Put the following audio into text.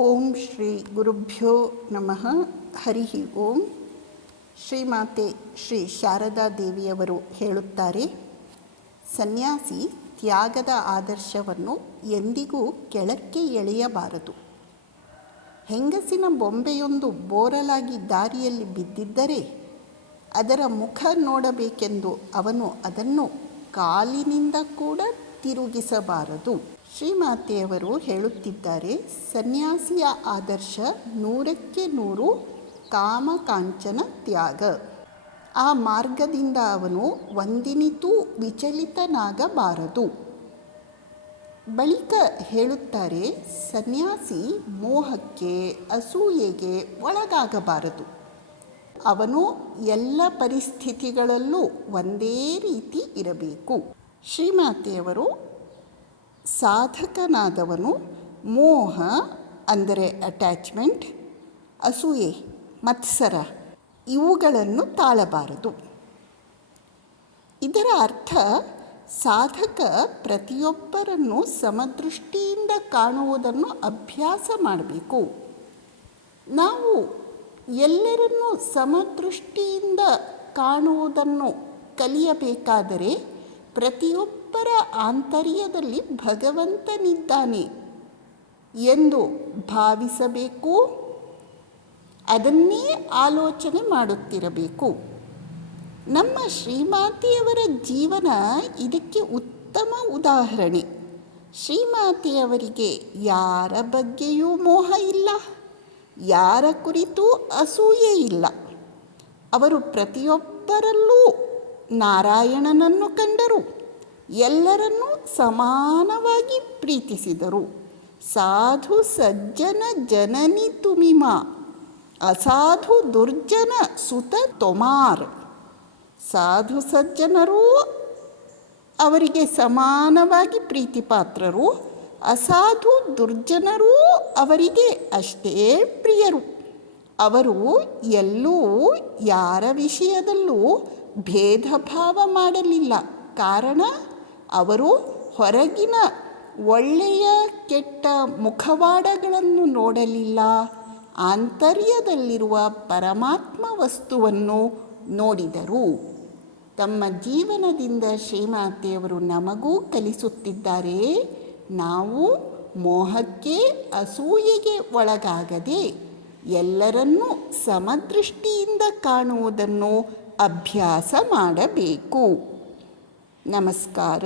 ಓಂ ಶ್ರೀ ಗುರುಭ್ಯೋ ನಮಃ. ಹರಿ ಓಂ. ಶ್ರೀಮಾತೆ ಶ್ರೀ ಶಾರದಾ ದೇವಿಯವರು ಹೇಳುತ್ತಾರೆ, ಸನ್ಯಾಸಿ ತ್ಯಾಗದ ಆದರ್ಶವನ್ನು ಎಂದಿಗೂ ಕೆಳಕ್ಕೆ ಎಳೆಯಬಾರದು. ಹೆಂಗಸಿನ ಬೊಂಬೆಯೊಂದು ಬೋರಲಾಗಿ ದಾರಿಯಲ್ಲಿ ಬಿದ್ದಿದ್ದರೆ ಅದರ ಮುಖ ನೋಡಬೇಕೆಂದು ಅವನು ಅದನ್ನು ಕಾಲಿನಿಂದ ಕೂಡ ತಿರುಗಿಸಬಾರದು. ಶ್ರೀಮಾತೆಯವರು ಹೇಳುತ್ತಿದ್ದಾರೆ, ಸನ್ಯಾಸಿಯ ಆದರ್ಶ 100ಕ್ಕೆ 100 ಕಾಮಕಾಂಚನ ತ್ಯಾಗ. ಆ ಮಾರ್ಗದಿಂದ ಅವನು ಒಂದಿನಿತೂ ವಿಚಲಿತನಾಗಬಾರದು. ಬಳಿಕ ಹೇಳುತ್ತಾರೆ, ಸನ್ಯಾಸಿ ಮೋಹಕ್ಕೆ ಅಸೂಯೆಗೆ ಒಳಗಾಗಬಾರದು. ಅವನು ಎಲ್ಲ ಪರಿಸ್ಥಿತಿಗಳಲ್ಲೂ ಒಂದೇ ರೀತಿ ಇರಬೇಕು. ಶ್ರೀಮಾತೆಯವರು ಸಾಧಕನಾದವನು ಮೋಹ ಅಂದರೆ ಅಟ್ಯಾಚ್ಮೆಂಟ್, ಅಸೂಯೆ ಮತ್ಸರ ಇವುಗಳನ್ನು ತಾಳಬಾರದು. ಇದರ ಅರ್ಥ ಸಾಧಕ ಪ್ರತಿಯೊಬ್ಬರನ್ನು ಸಮದೃಷ್ಟಿಯಿಂದ ಕಾಣುವುದನ್ನು ಅಭ್ಯಾಸ ಮಾಡಬೇಕು. ನಾವು ಎಲ್ಲರನ್ನೂ ಸಮದೃಷ್ಟಿಯಿಂದ ಕಾಣುವುದನ್ನು ಕಲಿಯಬೇಕಾದರೆ ಪ್ರತಿಯೊಬ್ಬರ ಆಂತರ್ಯದಲ್ಲಿ ಭಗವಂತನಿದ್ದಾನೆ ಎಂದು ಭಾವಿಸಬೇಕು. ಅದನ್ನೇ ಆಲೋಚನೆ ಮಾಡುತ್ತಿರಬೇಕು. ನಮ್ಮ ಶ್ರೀಮಾತೆಯವರ ಜೀವನ ಇದಕ್ಕೆ ಉತ್ತಮ ಉದಾಹರಣೆ. ಶ್ರೀಮಾತೆಯವರಿಗೆ ಯಾರ ಬಗ್ಗೆಯೂ ಮೋಹ ಇಲ್ಲ, ಯಾರ ಕುರಿತೂ ಅಸೂಯೆ ಇಲ್ಲ. ಅವರು ಪ್ರತಿಯೊಬ್ಬರಲ್ಲೂ ನಾರಾಯಣನನ್ನು ಕಂಡರು, ಎಲ್ಲರನ್ನೂ ಸಮಾನವಾಗಿ ಪ್ರೀತಿಸಿದರು. ಸಾಧು ಸಜ್ಜನ ಜನನಿ ತುಮಿಮ, ಅಸಾಧು ದುರ್ಜನ ಸುತ ತೊಮಾರ್. ಸಾಧು ಸಜ್ಜನರೂ ಅವರಿಗೆ ಸಮಾನವಾಗಿ ಪ್ರೀತಿಪಾತ್ರರು, ಅಸಾಧು ದುರ್ಜನರೂ ಅವರಿಗೆ ಅಷ್ಟೇ ಪ್ರಿಯರು. ಅವರು ಎಲ್ಲೂ ಯಾರ ವಿಷಯದಲ್ಲೂ ಭೇದ ಭಾವ ಮಾಡಲಿಲ್ಲ. ಕಾರಣ ಅವರು ಹೊರಗಿನ ಒಳ್ಳೆಯ ಕೆಟ್ಟ ಮುಖವಾಡಗಳನ್ನು ನೋಡಲಿಲ್ಲ, ಆಂತರ್ಯದಲ್ಲಿರುವ ಪರಮಾತ್ಮ ವಸ್ತುವನ್ನು ನೋಡಿದರು. ತಮ್ಮ ಜೀವನದಿಂದ ಶ್ರೀಮಾತೆಯವರು ನಮಗೂ ಕಲಿಸುತ್ತಿದ್ದಾರೆ, ನಾವು ಮೋಹಕ್ಕೆ ಅಸೂಯೆಗೆ ಒಳಗಾಗದೆ ಎಲ್ಲರನ್ನೂ ಸಮದೃಷ್ಟಿಯಿಂದ ಕಾಣುವುದನ್ನು ಅಭ್ಯಾಸ ಮಾಡಬೇಕು. ನಮಸ್ಕಾರ.